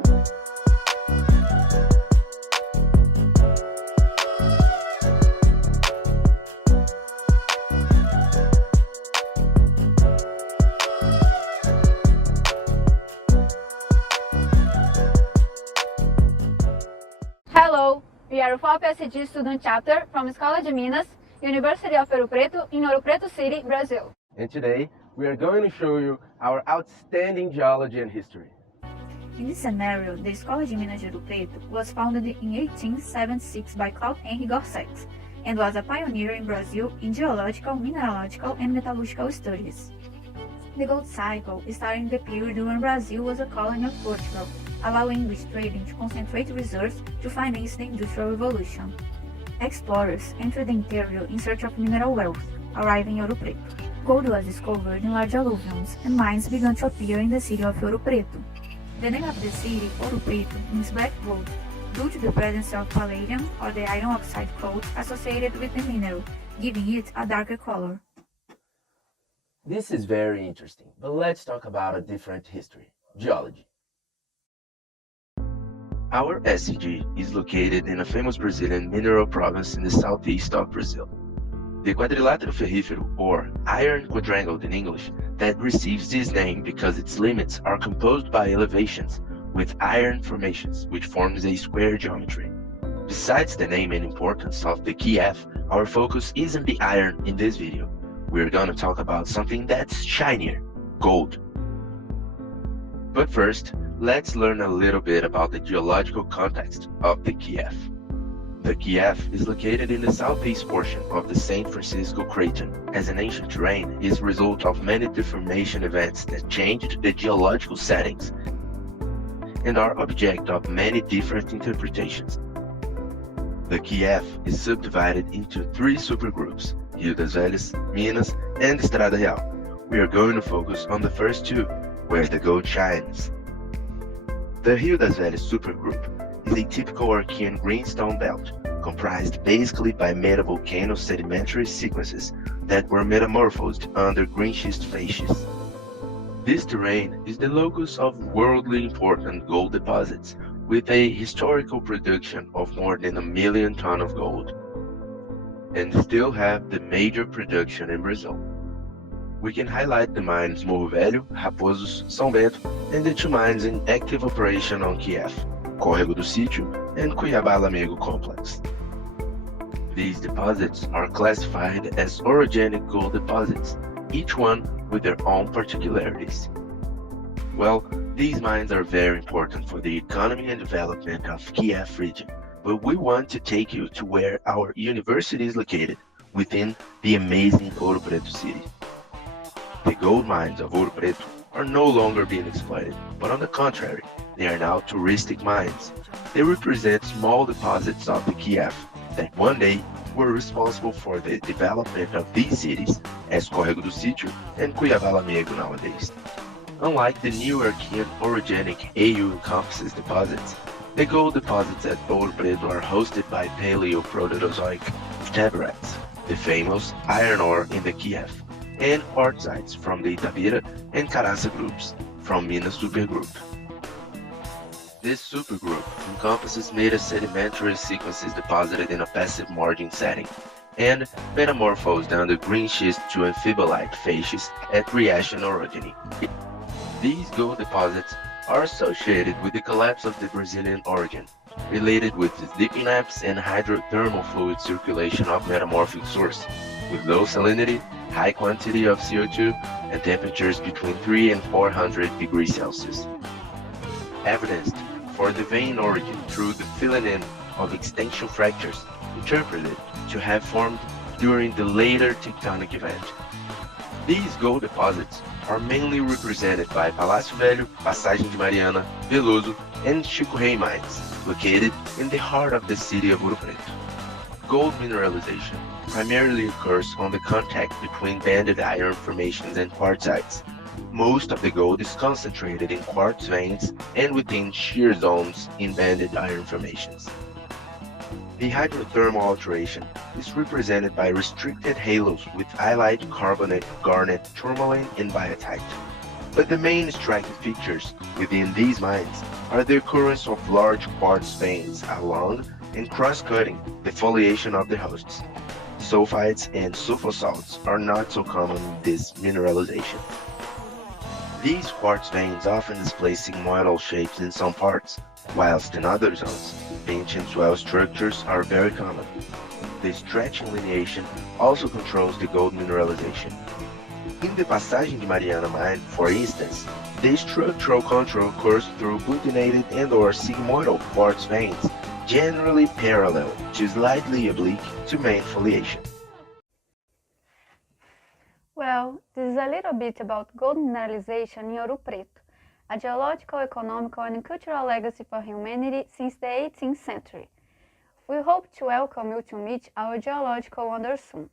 Hello, we are UFOP SEG student chapter from Escola de Minas, University of Ouro Preto in Ouro Preto City, Brazil. And today, we are going to show you our outstanding geology and history. In this scenario, the Escola de Minas de Ouro Preto was founded in 1876 by Claude Henry Gorset and was a pioneer in Brazil in geological, mineralogical, and metallurgical studies. The gold cycle started in the period when Brazil was a colony of Portugal, allowing English trading to concentrate reserves to finance the Industrial Revolution. Explorers entered the interior in search of mineral wealth, arriving in Ouro Preto. Gold was discovered in large alluviums, and mines began to appear in the city of Ouro Preto. The name of the city, Ouro Preto, means black gold, due to the presence of palladium or the iron oxide coat associated with the mineral, giving it a darker color. This is very interesting, but let's talk about a different history, geology. Our SEG is located in a famous Brazilian mineral province in the southeast of Brazil. The Quadrilátero Ferrífero, or iron quadrangle in English, that receives this name because its limits are composed by elevations with iron formations, which forms a square geometry. Besides the name and importance of the key F, our focus isn't the iron in this video. We're going to talk about something that's shinier, gold. But first, let's learn a little bit about the geological context of the key F. The key F is located in the southeast portion of the San Francisco Craton, as an ancient terrain is a result of many deformation events that changed the geological settings and are object of many different interpretations. The key F is subdivided into three supergroups, Rio das Velhas, Minas, and Estrada Real. We are going to focus on the first two, where the gold shines. The Rio das Velhas supergroup is a typical Archean greenstone belt, comprised basically by metavolcano sedimentary sequences that were metamorphosed under greenschist facies. This terrain is the locus of worldly important gold deposits, with a historical production of more than 1 million tons of gold, and still have the major production in Brazil. We can highlight the mines Morro Velho, Raposos, São Bento, and the two mines in active operation on Kiev, Córrego do Sítio and Cuiabá Lamego complex. These deposits are classified as orogenic gold deposits, each one with their own particularities. Well, these mines are very important for the economy and development of Kiev region, but we want to take you to where our university is located, within the amazing Ouro Preto city. The gold mines of Ouro Preto are no longer being exploited, but on the contrary, they are now touristic mines. They represent small deposits of the Kiev that one day were responsible for the development of these cities, as Córrego do Sítio and Cuiabá Lamego nowadays. Unlike the new Archean orogenic AU encompasses deposits, the gold deposits at Ouro Preto are hosted by Paleoproterozoic vertebrates, the famous iron ore in the Kiev, and quartzites from the Itabira and Caraça groups from Minas supergroup. This supergroup encompasses meta-sedimentary sequences deposited in a passive margin setting and metamorphosed under greenschist to amphibolite facies at Riacho orogeny. These gold deposits are associated with the collapse of the Brazilian origin, related with the deep naps and hydrothermal fluid circulation of metamorphic source, with low salinity, high quantity of CO2, and temperatures between 300 and 400 degrees Celsius. Evidenced for the vein origin through the filling in of extension fractures, interpreted to have formed during the later tectonic event. These gold deposits are mainly represented by Palácio Velho, Passagem de Mariana, Veloso, and Chico Rei mines, located in the heart of the city of Ouro Preto. Gold mineralization primarily occurs on the contact between banded iron formations and quartzites. Most of the gold is concentrated in quartz veins and within shear zones in banded iron formations. The hydrothermal alteration is represented by restricted halos with halide, carbonate, garnet, tourmaline, and biotite. But the main striking features within these mines are the occurrence of large quartz veins along and cross-cutting the foliation of the hosts. Sulfides and sulfosalts are not so common in this mineralization. These quartz veins often display sigmoidal shapes in some parts, whilst in other zones, pinch and swell structures are very common. The stretching lineation also controls the gold mineralization. In the Passagem de Mariana mine, for instance, the structural control occurs through butynated and/or sigmoidal quartz veins, generally parallel to slightly oblique to main foliation. Well, this is a little bit about gold mineralization in Ouro Preto, a geological, economical and cultural legacy for humanity since the 18th century. We hope to welcome you to meet our geological wonders soon.